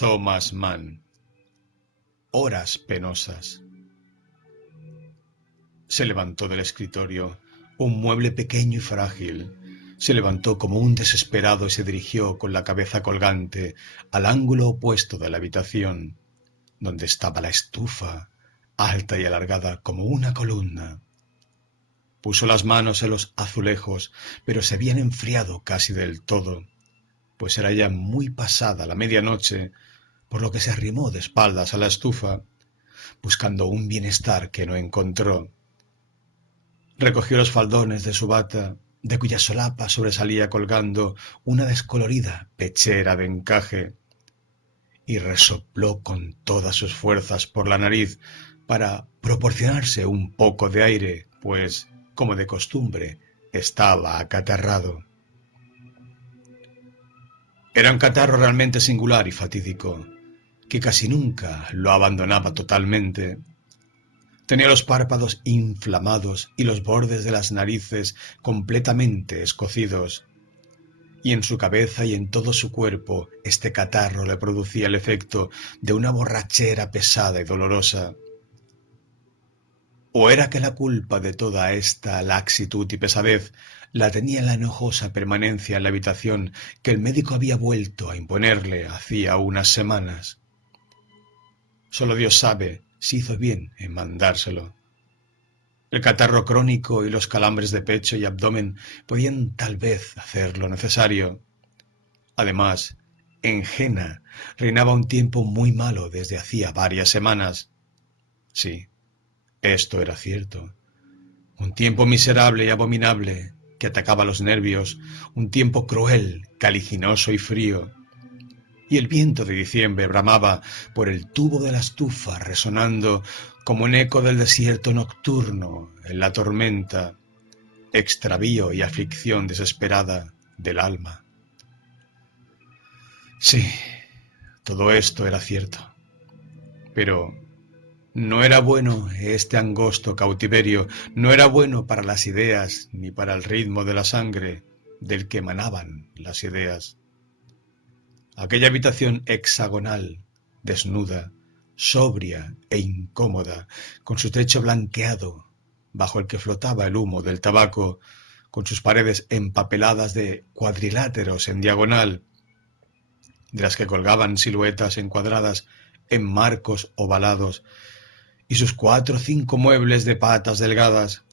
Thomas Mann. Horas penosas. Se levantó del escritorio, un mueble pequeño y frágil. Se levantó como un desesperado y se dirigió con la cabeza colgante al ángulo opuesto de la habitación, donde estaba la estufa, alta y alargada como una columna. Puso las manos en los azulejos, pero se habían enfriado casi del todo, pues era ya muy pasada la medianoche, por lo que se arrimó de espaldas a la estufa, buscando un bienestar que no encontró. Recogió los faldones de su bata, de cuya solapa sobresalía colgando una descolorida pechera de encaje, y resopló con todas sus fuerzas por la nariz para proporcionarse un poco de aire, pues, como de costumbre, estaba acatarrado. Era un catarro realmente singular y fatídico, que casi nunca lo abandonaba totalmente. Tenía los párpados inflamados y los bordes de las narices completamente escocidos, y en su cabeza y en todo su cuerpo este catarro le producía el efecto de una borrachera pesada y dolorosa. ¿O era que la culpa de toda esta laxitud y pesadez la tenía la enojosa permanencia en la habitación que el médico había vuelto a imponerle hacía unas semanas? Solo Dios sabe si hizo bien en mandárselo. El catarro crónico y los calambres de pecho y abdomen podían tal vez hacer lo necesario. Además, en Jena reinaba un tiempo muy malo desde hacía varias semanas. Sí, esto era cierto. Un tiempo miserable y abominable que atacaba los nervios, un tiempo cruel, caliginoso y frío. Y el viento de diciembre bramaba por el tubo de la estufa, resonando como un eco del desierto nocturno en la tormenta, extravío y aflicción desesperada del alma. Sí, todo esto era cierto, pero no era bueno este angosto cautiverio, no era bueno para las ideas ni para el ritmo de la sangre del que emanaban las ideas. Aquella habitación hexagonal, desnuda, sobria e incómoda, con su techo blanqueado, bajo el que flotaba el humo del tabaco, con sus paredes empapeladas de cuadriláteros en diagonal, de las que colgaban siluetas encuadradas en marcos ovalados, y sus 4 o 5 muebles de patas delgadas,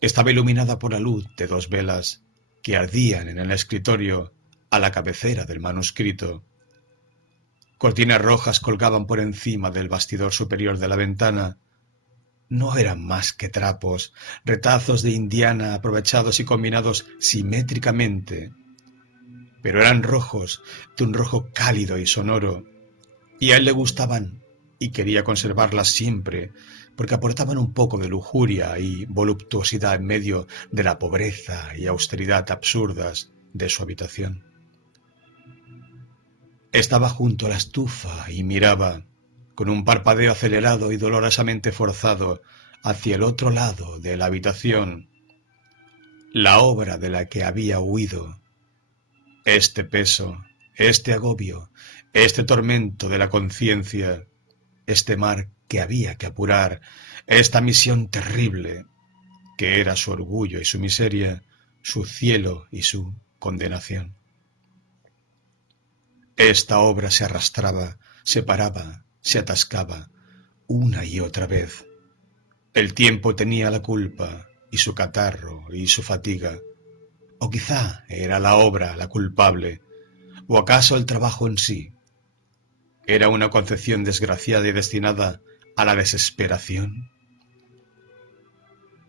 estaba iluminada por la luz de 2 velas que ardían en el escritorio a la cabecera del manuscrito. Cortinas rojas colgaban por encima del bastidor superior de la ventana. No eran más que trapos, retazos de indiana aprovechados y combinados simétricamente, pero eran rojos, de un rojo cálido y sonoro, y a él le gustaban y quería conservarlas siempre, porque aportaban un poco de lujuria y voluptuosidad en medio de la pobreza y austeridad absurdas de su habitación. Estaba junto a la estufa y miraba, con un parpadeo acelerado y dolorosamente forzado, hacia el otro lado de la habitación, la obra de la que había huido. Este peso, este agobio, este tormento de la conciencia, este mar que había que apurar, esta misión terrible, que era su orgullo y su miseria, su cielo y su condenación. Esta obra se arrastraba, se paraba, se atascaba, una y otra vez. El tiempo tenía la culpa, y su catarro, y su fatiga. O quizá era la obra la culpable, o acaso el trabajo en sí. Era una concepción desgraciada y destinada a la desesperación.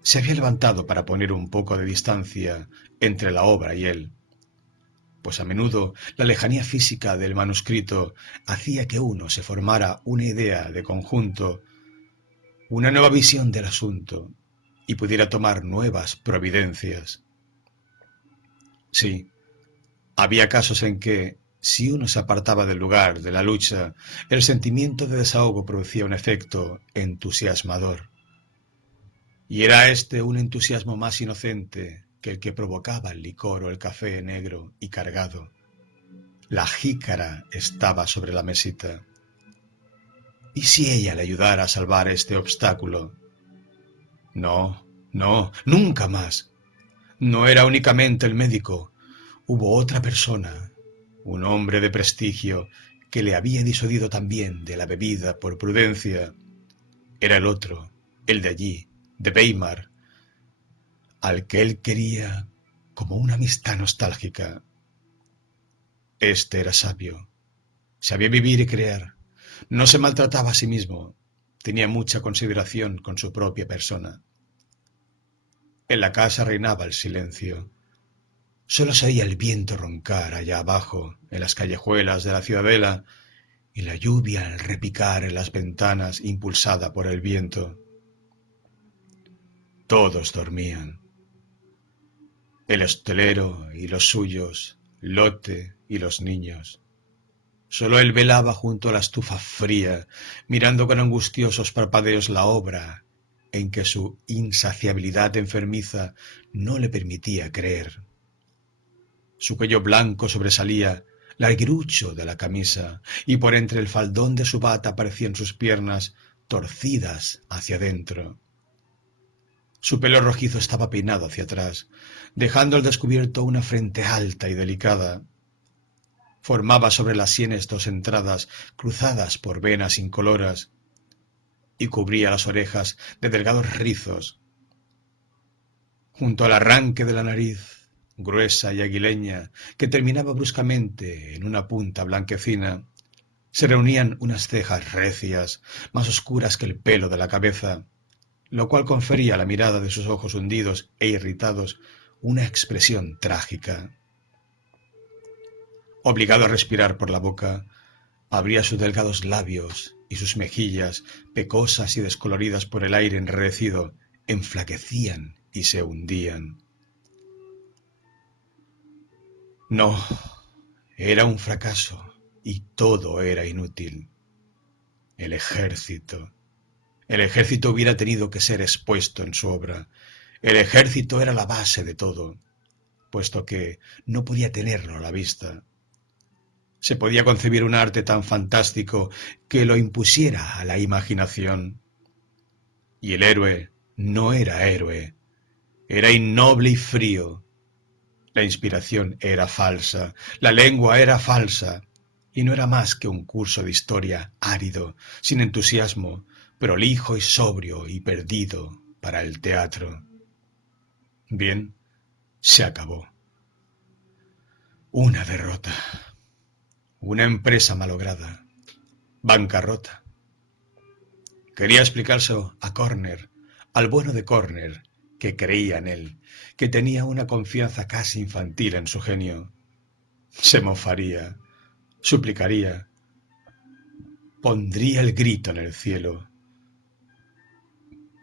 Se había levantado para poner un poco de distancia entre la obra y él, pues a menudo la lejanía física del manuscrito hacía que uno se formara una idea de conjunto, una nueva visión del asunto, y pudiera tomar nuevas providencias. Sí, había casos en que, si uno se apartaba del lugar de la lucha, el sentimiento de desahogo producía un efecto entusiasmador. Y era este un entusiasmo más inocente que el que provocaba el licor o el café negro y cargado. La jícara estaba sobre la mesita. ¿Y si ella le ayudara a salvar este obstáculo? No, no, nunca más. No era únicamente el médico. Hubo otra persona, un hombre de prestigio, que le había disuadido también de la bebida por prudencia. Era el otro, el de allí, de Weimar, al que él quería como una amistad nostálgica. Este era sabio, sabía vivir y crear, no se maltrataba a sí mismo, tenía mucha consideración con su propia persona. En la casa reinaba el silencio. Solo se oía el viento roncar allá abajo, en las callejuelas de la ciudadela, y la lluvia al repicar en las ventanas impulsada por el viento. Todos dormían. El hostelero y los suyos, Lotte y los niños. Solo él velaba junto a la estufa fría, mirando con angustiosos parpadeos la obra en que su insaciabilidad enfermiza no le permitía creer. Su cuello blanco sobresalía, larguirucho de la camisa, y por entre el faldón de su bata aparecían sus piernas torcidas hacia adentro. Su pelo rojizo estaba peinado hacia atrás, dejando al descubierto una frente alta y delicada. Formaba sobre las sienes dos entradas cruzadas por venas incoloras y cubría las orejas de delgados rizos. Junto al arranque de la nariz, gruesa y aguileña, que terminaba bruscamente en una punta blanquecina, se reunían unas cejas recias, más oscuras que el pelo de la cabeza, lo cual confería a la mirada de sus ojos hundidos e irritados una expresión trágica. Obligado a respirar por la boca, abría sus delgados labios y sus mejillas, pecosas y descoloridas por el aire enrarecido, enflaquecían y se hundían. No, era un fracaso y todo era inútil. El ejército. El ejército hubiera tenido que ser expuesto en su obra. El ejército era la base de todo, puesto que no podía tenerlo a la vista. Se podía concebir un arte tan fantástico que lo impusiera a la imaginación. Y el héroe no era héroe, era innoble y frío. La inspiración era falsa, la lengua era falsa, y no era más que un curso de historia árido, sin entusiasmo, prolijo y sobrio y perdido para el teatro. Bien, se acabó. Una derrota, una empresa malograda, bancarrota. Quería explicárselo a Corner, al bueno de Corner, que creía en él, que tenía una confianza casi infantil en su genio. Se mofaría, suplicaría, pondría el grito en el cielo.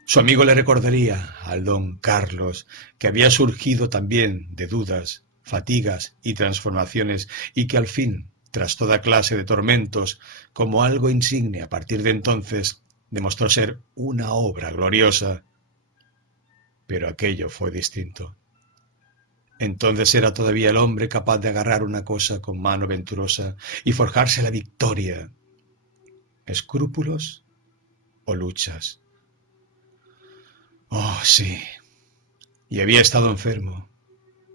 Su amigo le recordaría al don Carlos, que había surgido también de dudas, fatigas y transformaciones, y que al fin, tras toda clase de tormentos, como algo insigne a partir de entonces, demostró ser una obra gloriosa. Pero aquello fue distinto. Entonces era todavía el hombre capaz de agarrar una cosa con mano venturosa y forjarse la victoria. ¿Escrúpulos o luchas? Oh, sí. Y había estado enfermo,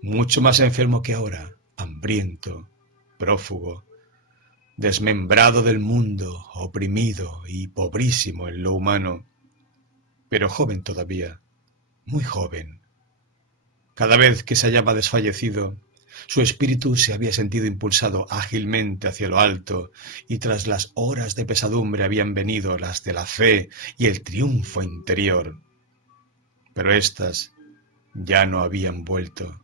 mucho más enfermo que ahora, hambriento, prófugo, desmembrado del mundo, oprimido y pobrísimo en lo humano, pero joven todavía, muy joven. Cada vez que se hallaba desfallecido, su espíritu se había sentido impulsado ágilmente hacia lo alto, y tras las horas de pesadumbre habían venido las de la fe y el triunfo interior. Pero éstas ya no habían vuelto,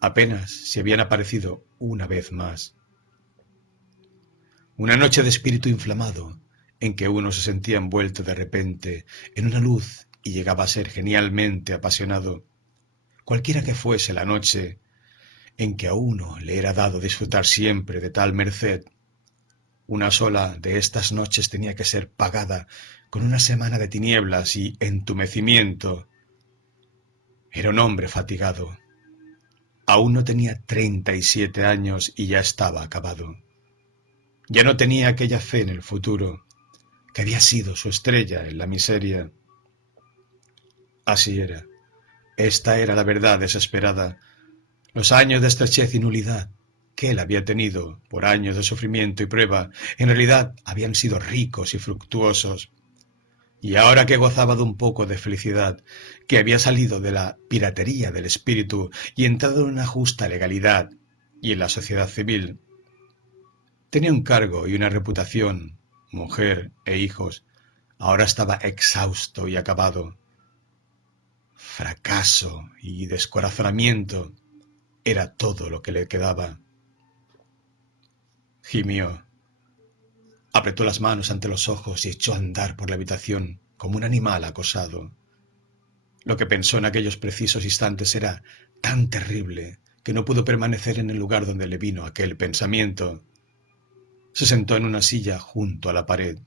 apenas se habían aparecido una vez más. Una noche de espíritu inflamado, en que uno se sentía envuelto de repente en una luz y llegaba a ser genialmente apasionado. Cualquiera que fuese la noche en que a uno le era dado disfrutar siempre de tal merced, una sola de estas noches tenía que ser pagada con una semana de tinieblas y entumecimiento. Era un hombre fatigado, Aún no tenía 37 años y ya estaba acabado. Ya no tenía aquella fe en el futuro, que había sido su estrella en la miseria. Así era. Esta era la verdad desesperada. Los años de estrechez y nulidad que él había tenido por años de sufrimiento y prueba, en realidad habían sido ricos y fructuosos. Y ahora que gozaba de un poco de felicidad, que había salido de la piratería del espíritu y entrado en una justa legalidad y en la sociedad civil, tenía un cargo y una reputación, mujer e hijos. Ahora estaba exhausto y acabado. Fracaso y descorazonamiento era todo lo que le quedaba. Gimió, apretó las manos ante los ojos y echó a andar por la habitación como un animal acosado. Lo que pensó en aquellos precisos instantes era tan terrible que no pudo permanecer en el lugar donde le vino aquel pensamiento. Se sentó en una silla junto a la pared,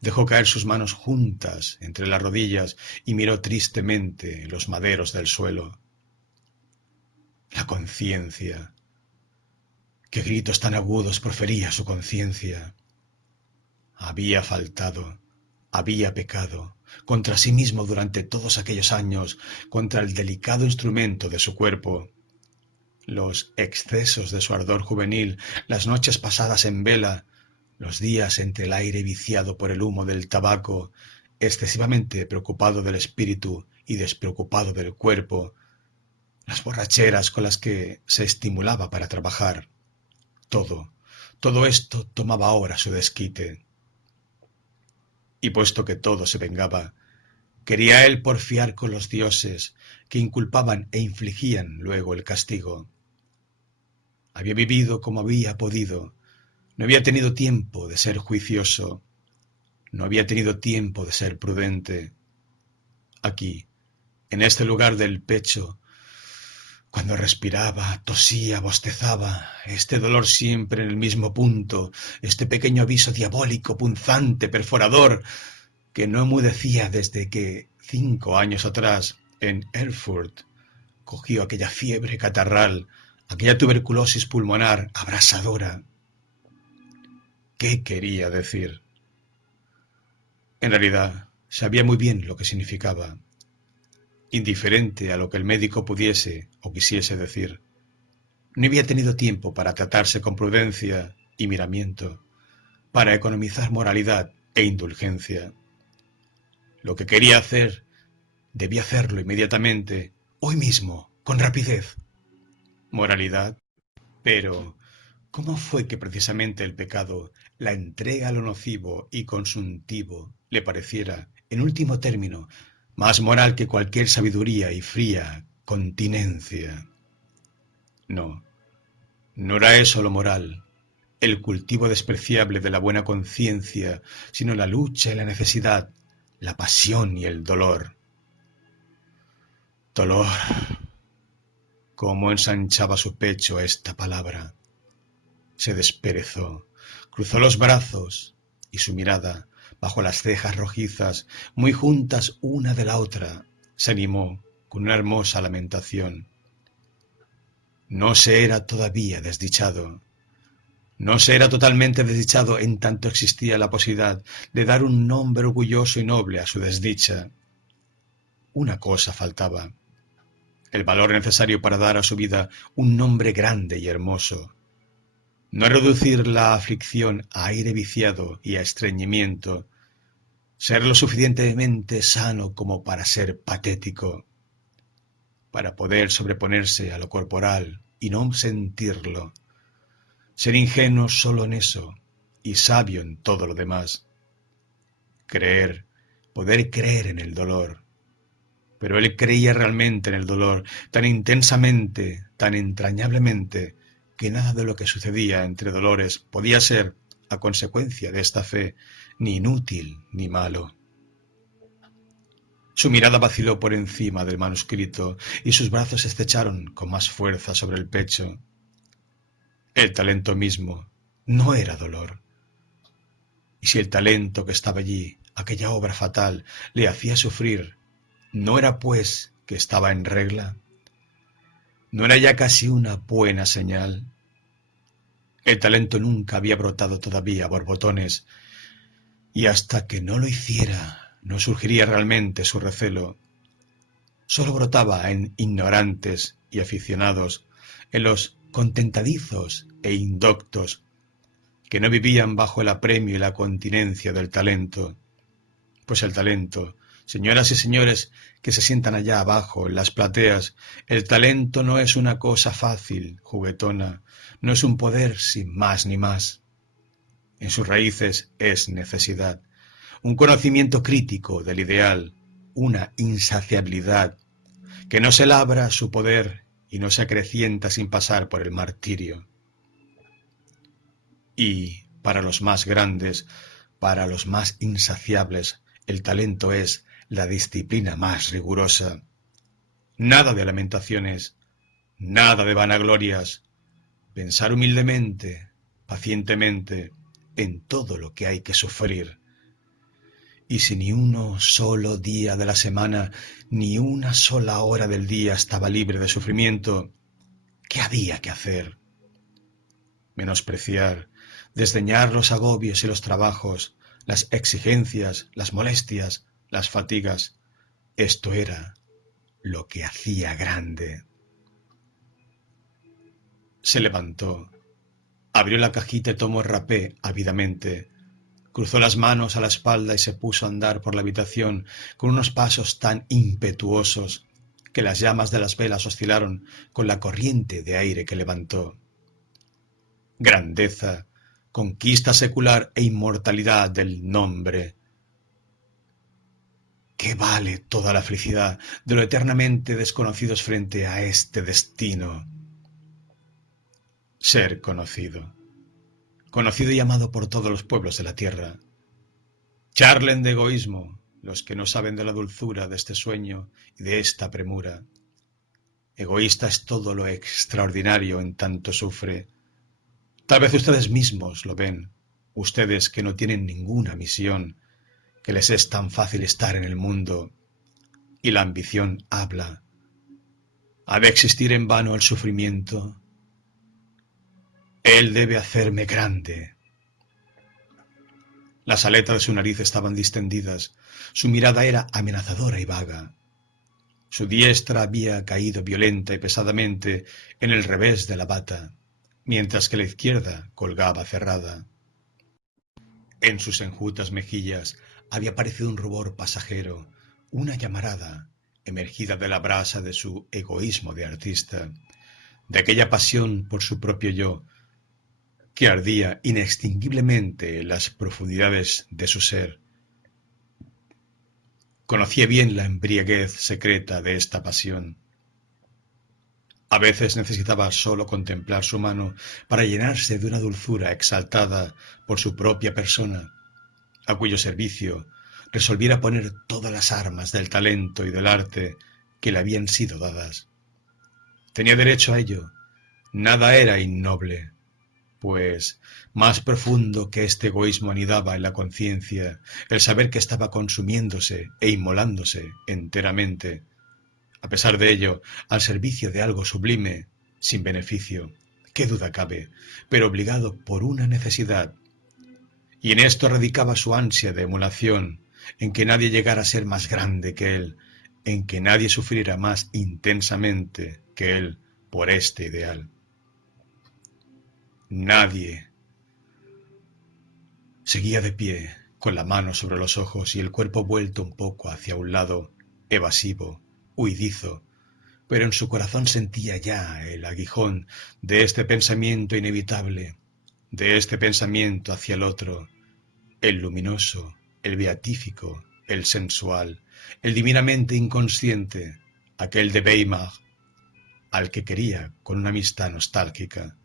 dejó caer sus manos juntas entre las rodillas y miró tristemente los maderos del suelo. La conciencia. Qué gritos tan agudos profería su conciencia. Había faltado, había pecado contra sí mismo durante todos aquellos años, contra el delicado instrumento de su cuerpo. Los excesos de su ardor juvenil, las noches pasadas en vela, los días entre el aire viciado por el humo del tabaco, excesivamente preocupado del espíritu y despreocupado del cuerpo, las borracheras con las que se estimulaba para trabajar. Todo esto tomaba ahora su desquite. Y puesto que todo se vengaba, quería él porfiar con los dioses que inculpaban e infligían luego el castigo. Había vivido como había podido, no había tenido tiempo de ser juicioso, no había tenido tiempo de ser prudente. Aquí, en este lugar del pecho, cuando respiraba, tosía, bostezaba, este dolor siempre en el mismo punto, este pequeño aviso diabólico, punzante, perforador, que no enmudecía desde que 5 años atrás, en Erfurt, cogió aquella fiebre catarral, aquella tuberculosis pulmonar abrasadora. ¿Qué quería decir? En realidad, sabía muy bien lo que significaba, indiferente a lo que el médico pudiese o quisiese decir. No había tenido tiempo para tratarse con prudencia y miramiento, para economizar moralidad e indulgencia. Lo que quería hacer, debía hacerlo inmediatamente, hoy mismo, con rapidez. Moralidad. Pero, ¿cómo fue que precisamente el pecado, la entrega a lo nocivo y consuntivo, le pareciera, en último término, más moral que cualquier sabiduría y fría continencia? No, no era eso lo moral, el cultivo despreciable de la buena conciencia, sino la lucha y la necesidad, la pasión y el dolor. Dolor. Cómo ensanchaba su pecho esta palabra. Se desperezó, cruzó los brazos y su mirada, bajo las cejas rojizas, muy juntas una de la otra, se animó con una hermosa lamentación. No se era todavía desdichado. No se era totalmente desdichado en tanto existía la posibilidad de dar un nombre orgulloso y noble a su desdicha. Una cosa faltaba, el valor necesario para dar a su vida un nombre grande y hermoso. No reducir la aflicción a aire viciado y a estreñimiento, ser lo suficientemente sano como para ser patético, para poder sobreponerse a lo corporal y no sentirlo, ser ingenuo solo en eso y sabio en todo lo demás, creer, poder creer en el dolor. Pero él creía realmente en el dolor, tan intensamente, tan entrañablemente, que nada de lo que sucedía entre dolores podía ser, a consecuencia de esta fe, ni inútil ni malo. Su mirada vaciló por encima del manuscrito y sus brazos se estrecharon con más fuerza sobre el pecho. El talento mismo no era dolor. Y si el talento que estaba allí, aquella obra fatal, le hacía sufrir, ¿no era pues que estaba en regla? ¿No era ya casi una buena señal? El talento nunca había brotado todavía a borbotones, y hasta que no lo hiciera, no surgiría realmente su recelo. Solo brotaba en ignorantes y aficionados, en los contentadizos e indoctos, que no vivían bajo el apremio y la continencia del talento. Pues el talento, señoras y señores que se sientan allá abajo en las plateas, el talento no es una cosa fácil, juguetona, no es un poder sin más ni más. En sus raíces es necesidad, un conocimiento crítico del ideal, una insaciabilidad, que no se labra su poder y no se acrecienta sin pasar por el martirio. Y para los más grandes, para los más insaciables, el talento es la disciplina más rigurosa. Nada de lamentaciones, nada de vanaglorias. Pensar humildemente, pacientemente, en todo lo que hay que sufrir. Y si ni uno solo día de la semana, ni una sola hora del día estaba libre de sufrimiento, ¿qué había que hacer? Menospreciar, desdeñar los agobios y los trabajos, las exigencias, las molestias, las fatigas. Esto era lo que hacía grande. Se levantó, abrió la cajita y tomó el rapé ávidamente. Cruzó las manos a la espalda y se puso a andar por la habitación con unos pasos tan impetuosos que las llamas de las velas oscilaron con la corriente de aire que levantó. Grandeza, conquista secular e inmortalidad del nombre. ¿Qué vale toda la felicidad de lo eternamente desconocidos frente a este destino? Ser conocido, conocido y amado por todos los pueblos de la tierra. Charlen de egoísmo los que no saben de la dulzura de este sueño y de esta premura. Egoísta es todo lo extraordinario en tanto sufre. Tal vez ustedes mismos lo ven, ustedes que no tienen ninguna misión, que les es tan fácil estar en el mundo, y la ambición habla. ¿Ha de existir en vano el sufrimiento? Él debe hacerme grande. Las aletas de su nariz estaban distendidas, su mirada era amenazadora y vaga. Su diestra había caído violenta y pesadamente en el revés de la bata, mientras que la izquierda colgaba cerrada. En sus enjutas mejillas había aparecido un rubor pasajero, una llamarada, emergida de la brasa de su egoísmo de artista, de aquella pasión por su propio yo, que ardía inextinguiblemente en las profundidades de su ser. Conocía bien la embriaguez secreta de esta pasión. A veces necesitaba sólo contemplar su mano para llenarse de una dulzura exaltada por su propia persona, a cuyo servicio resolviera poner todas las armas del talento y del arte que le habían sido dadas. Tenía derecho a ello, nada era innoble, pues más profundo que este egoísmo anidaba en la conciencia el saber que estaba consumiéndose e inmolándose enteramente, a pesar de ello, al servicio de algo sublime, sin beneficio, qué duda cabe, pero obligado por una necesidad. Y en esto radicaba su ansia de emulación, en que nadie llegara a ser más grande que él, en que nadie sufriera más intensamente que él por este ideal. Nadie. Seguía de pie, con la mano sobre los ojos y el cuerpo vuelto un poco hacia un lado, evasivo, huidizo, pero en su corazón sentía ya el aguijón de este pensamiento inevitable, de este pensamiento hacia el otro, el luminoso, el beatífico, el sensual, el divinamente inconsciente, aquel de Weimar, al que quería con una amistad nostálgica.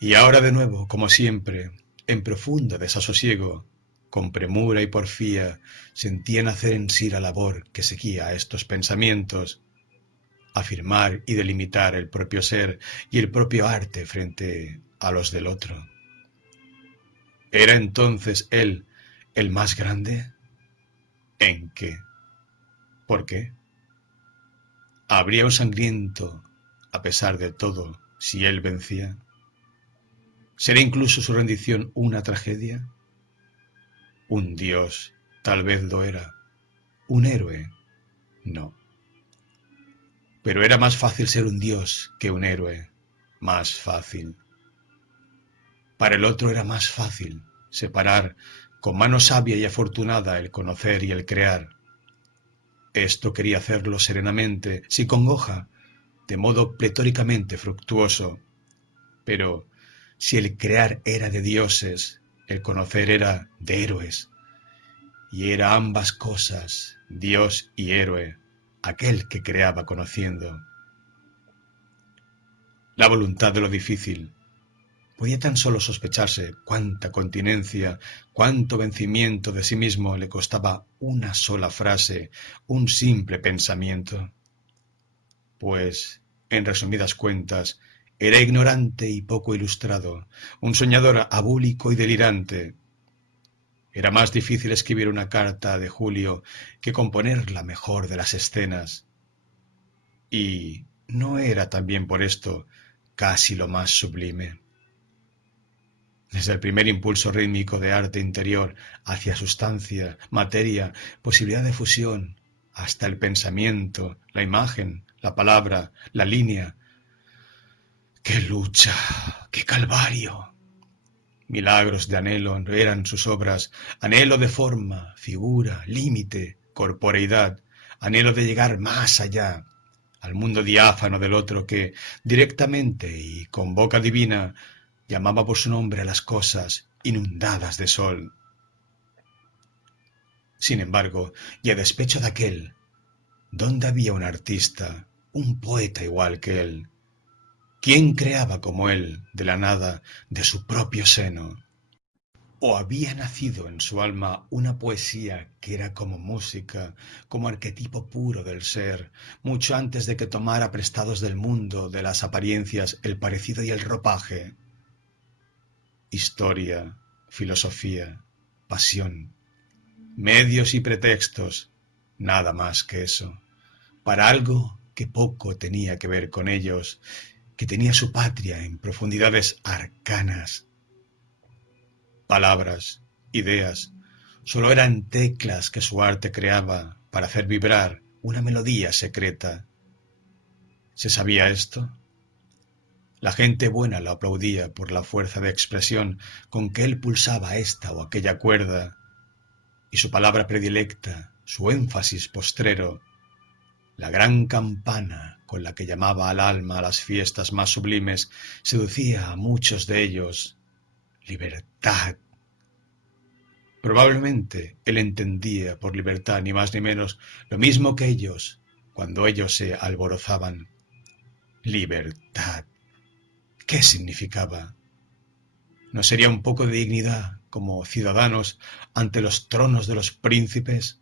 Y ahora de nuevo, como siempre, en profundo desasosiego, con premura y porfía, sentía nacer en sí la labor que seguía a estos pensamientos, afirmar y delimitar el propio ser y el propio arte frente a los del otro. ¿Era entonces él el más grande? ¿En qué? ¿Por qué? Habría un sangriento a pesar de todo, si él vencía? ¿Será incluso su rendición una tragedia? Un dios, tal vez lo era. Un héroe, no. Pero era más fácil ser un dios que un héroe. Más fácil. Para el otro era más fácil separar con mano sabia y afortunada el conocer y el crear. Esto quería hacerlo serenamente, sin congoja, de modo pletóricamente fructuoso. Pero si el crear era de dioses, el conocer era de héroes. Y era ambas cosas, dios y héroe, aquel que creaba conociendo. La voluntad de lo difícil. Podía tan solo sospecharse cuánta continencia, cuánto vencimiento de sí mismo le costaba una sola frase, un simple pensamiento. Pues, en resumidas cuentas, era ignorante y poco ilustrado, un soñador abúlico y delirante. Era más difícil escribir una carta de Julio que componer la mejor de las escenas. Y no era también por esto casi lo más sublime. Desde el primer impulso rítmico de arte interior hacia sustancia, materia, posibilidad de fusión, hasta el pensamiento, la imagen, la palabra, la línea. ¡Qué lucha! ¡Qué calvario! Milagros de anhelo eran sus obras, anhelo de forma, figura, límite, corporeidad, anhelo de llegar más allá, al mundo diáfano del otro que, directamente y con boca divina, llamaba por su nombre a las cosas inundadas de sol. Sin embargo, y a despecho de aquel, ¿dónde había un artista, un poeta igual que él? ¿Quién creaba como él, de la nada, de su propio seno? ¿O había nacido en su alma una poesía que era como música, como arquetipo puro del ser, mucho antes de que tomara prestados del mundo, de las apariencias, el parecido y el ropaje? Historia, filosofía, pasión, medios y pretextos, nada más que eso, para algo que poco tenía que ver con ellos, que tenía su patria en profundidades arcanas. Palabras, ideas, solo eran teclas que su arte creaba para hacer vibrar una melodía secreta. ¿Se sabía esto? La gente buena lo aplaudía por la fuerza de expresión con que él pulsaba esta o aquella cuerda, y su palabra predilecta, su énfasis postrero, la gran campana con la que llamaba al alma a las fiestas más sublimes, seducía a muchos de ellos. Libertad. Probablemente él entendía por libertad ni más ni menos lo mismo que ellos cuando ellos se alborozaban. Libertad. ¿Qué significaba? ¿No sería un poco de dignidad como ciudadanos ante los tronos de los príncipes?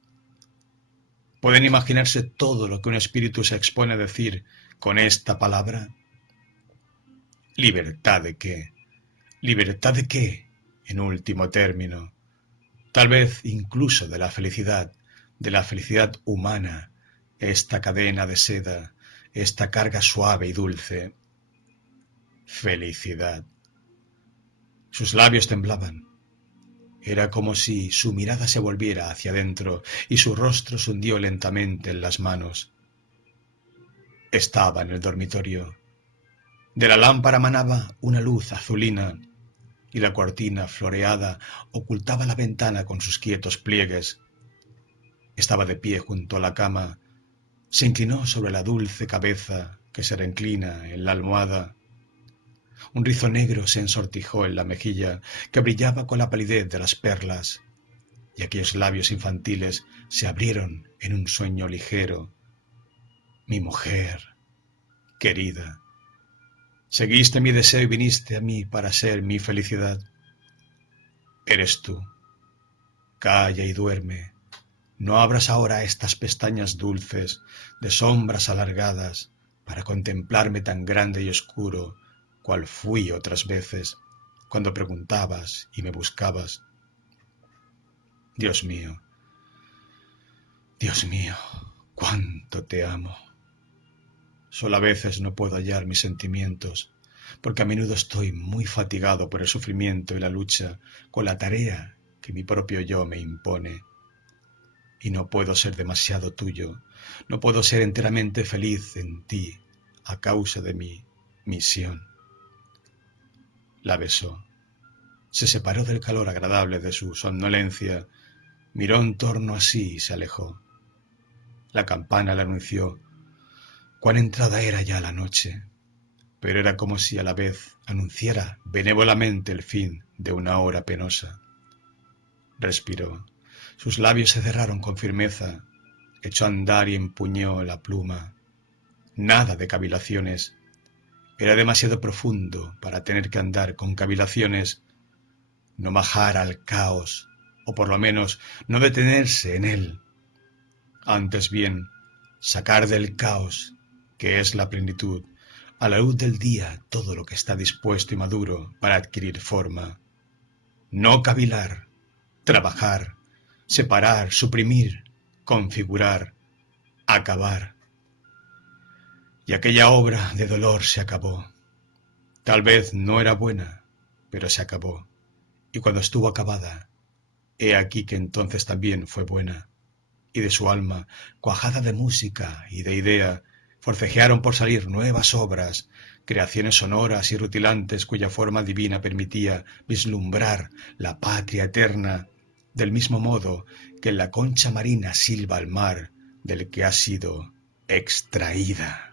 ¿Pueden imaginarse todo lo que un espíritu se expone a decir con esta palabra? ¿Libertad de qué? ¿Libertad de qué, en último término? Tal vez incluso de la felicidad humana, esta cadena de seda, esta carga suave y dulce. Felicidad. Sus labios temblaban. Era como si su mirada se volviera hacia adentro y su rostro se hundió lentamente en las manos. Estaba en el dormitorio. De la lámpara manaba una luz azulina y la cortina floreada ocultaba la ventana con sus quietos pliegues. Estaba de pie junto a la cama, se inclinó sobre la dulce cabeza que se reinclina en la almohada. Un rizo negro se ensortijó en la mejilla que brillaba con la palidez de las perlas, y aquellos labios infantiles se abrieron en un sueño ligero. Mi mujer, querida, seguiste mi deseo y viniste a mí para ser mi felicidad. Eres tú. Calla y duerme. No abras ahora estas pestañas dulces, de sombras alargadas, para contemplarme tan grande y oscuro, cual fui otras veces, cuando preguntabas y me buscabas. Dios mío, cuánto te amo. Solo a veces no puedo hallar mis sentimientos, porque a menudo estoy muy fatigado por el sufrimiento y la lucha con la tarea que mi propio yo me impone. Y no puedo ser demasiado tuyo, no puedo ser enteramente feliz en ti a causa de mi misión. La besó. Se separó del calor agradable de su somnolencia, miró en torno a sí y se alejó. La campana le anunció cuán entrada era ya la noche, pero era como si a la vez anunciara benévolamente el fin de una hora penosa. Respiró. Sus labios se cerraron con firmeza, echó a andar y empuñó la pluma. Nada de cavilaciones. Era demasiado profundo para tener que andar con cavilaciones. No bajar al caos, o por lo menos no detenerse en él. Antes bien, sacar del caos, que es la plenitud, a la luz del día todo lo que está dispuesto y maduro para adquirir forma. No cavilar, trabajar, separar, suprimir, configurar, acabar. Y aquella obra de dolor se acabó. Tal vez no era buena, pero se acabó. Y cuando estuvo acabada, he aquí que entonces también fue buena. Y de su alma, cuajada de música y de idea, forcejearon por salir nuevas obras, creaciones sonoras y rutilantes cuya forma divina permitía vislumbrar la patria eterna, del mismo modo que en la concha marina silba al mar del que ha sido extraída.